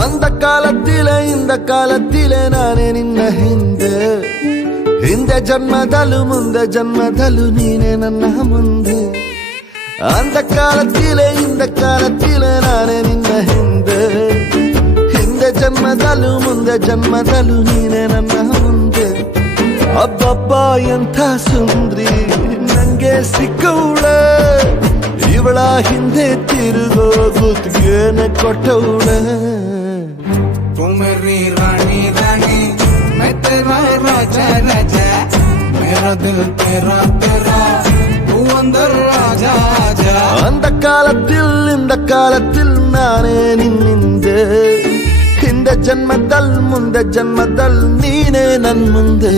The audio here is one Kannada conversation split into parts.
அந்த ಕಾಲத்திಲೆ இந்த ಕಾಲத்திಲೆ ನಾನೇ ನಿನ್ನ ಹಿಂದೆ ಜನ್ಮದಲ್ಲೂ ಮುಂದೆ ಜನ್ಮದಲ್ಲೂ ನೀನೆ ನನ್ನ ಮುಂದೆ அந்த ಕಾಲத்திಲೆ இந்த ಕಾಲத்திಲೆ ನಾನೇ ನಿನ್ನ ಹಿಂದೆ ಜನ್ಮದಲ್ಲೂ ಮುಂದೆ ಜನ್ಮದಲ್ಲೂ ನೀನೆ ನನ್ನ ಮುಂದೆ ಅಬ್ಬಬ್ಬ ಎಂಥ ಸುಂದ್ರಿ ನಂಗೆ ಸಿಕ್ಕವಳೆ ಇವಳ ಹಿಂದೆ ತಿರುಗೋ ಗುತ್ತಿಗೆನ ಕೊಟ್ಟವಳೆ तू मेरी रानी रानी मैं तेरा राजा राजा मेरा दिल तेरा तेरा तू अंदर राजा आजा அந்த காலத்தில் இந்த காலத்தில் நானே ನಿನ್ನಿಂದೆ ಹಿಂದೆ ಜನ್ಮದಲ್ ಮುಂದೆ ಜನ್ಮದಲ್ ನೀನೇ ನನ್ ಮುಂದೆ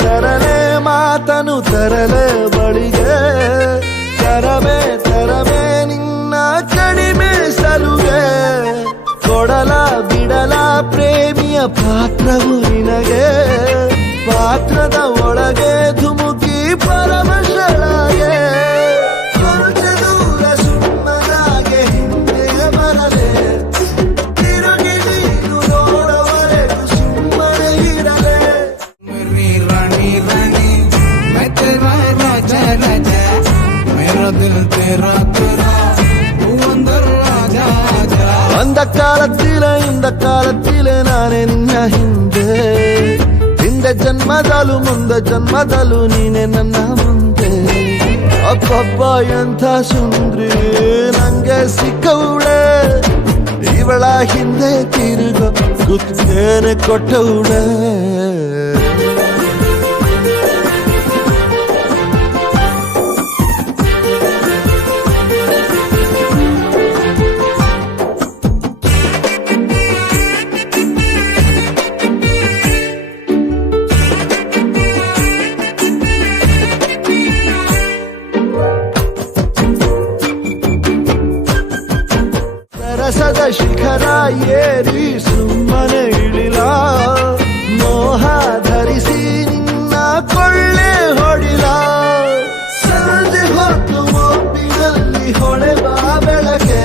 ತರಲೆ ಮಾತನು ತರಲೆ ಬಳಿಗೆ ತರವೇ ನಿನ್ನ ಕಡಿಮೆ ಸಲುಗೆ ಕೊಡಲ ಬಿಡಲ ಪ್ರೇಮಿಯ ಪಾತ್ರವು ನಿನಗೆ ಪಾತ್ರದ ಒಳಗೆ ಧುಮುಕಿ ಪರಮಶಳಗೆ ದೂರ ಸುಮ್ಮನಾಗೆ ಹಿಂದೆ ಬರಲೆ ತಿರುಗಿ ನೀನು ನೋಡವರೆಗೂ ಸುಮ್ಮನೆ ಇರಲೆ मेरी रानी रानी मैं तेरा राजा राजा मेरा दिल तेरा तेरा तू अंदर राजा आजा அந்த ಕಾಲத்திಲೆ இந்த ಕಾಲத்திಲೆ ನಾನೇ ನಿನ್ನ ಹಿಂದೆ ಜನ್ಮದಲ್ಲೂ ಮುಂದೆ ಜನ್ಮದಲ್ಲೂ ನೀನೆ ನನ್ನ ಮುಂದೆ ಅಬ್ಬಬ್ಬ ಎಂಥ ಸುಂದ್ರಿ ನಂಗೆ ಸಿಕ್ಕವಳೆ ಇವಳ ಹಿಂದೆ ತಿರುಗೋ ಗುತ್ತಿಗೆನ ಕೊಟ್ಟವಳೆ ರಸದ ಶಿಖರ ಏರಿ ಸುಮ್ಮನೆ ಇಳಿಲ ಮೋಹ ಧರಿಸಿ ನಿನ್ನ ಕೊಳ್ಳೆ ಹೊಡಿಲ ಸಂಜೆ ಹೊತ್ತು ಒಪ್ಪಿನಲ್ಲಿ ಹೊಳೆವ ಬೆಳಕೆ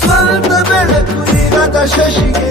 ಸ್ವಲ್ಪ ಬೆಳಕು ಇರದ ಶಶಿಗೆ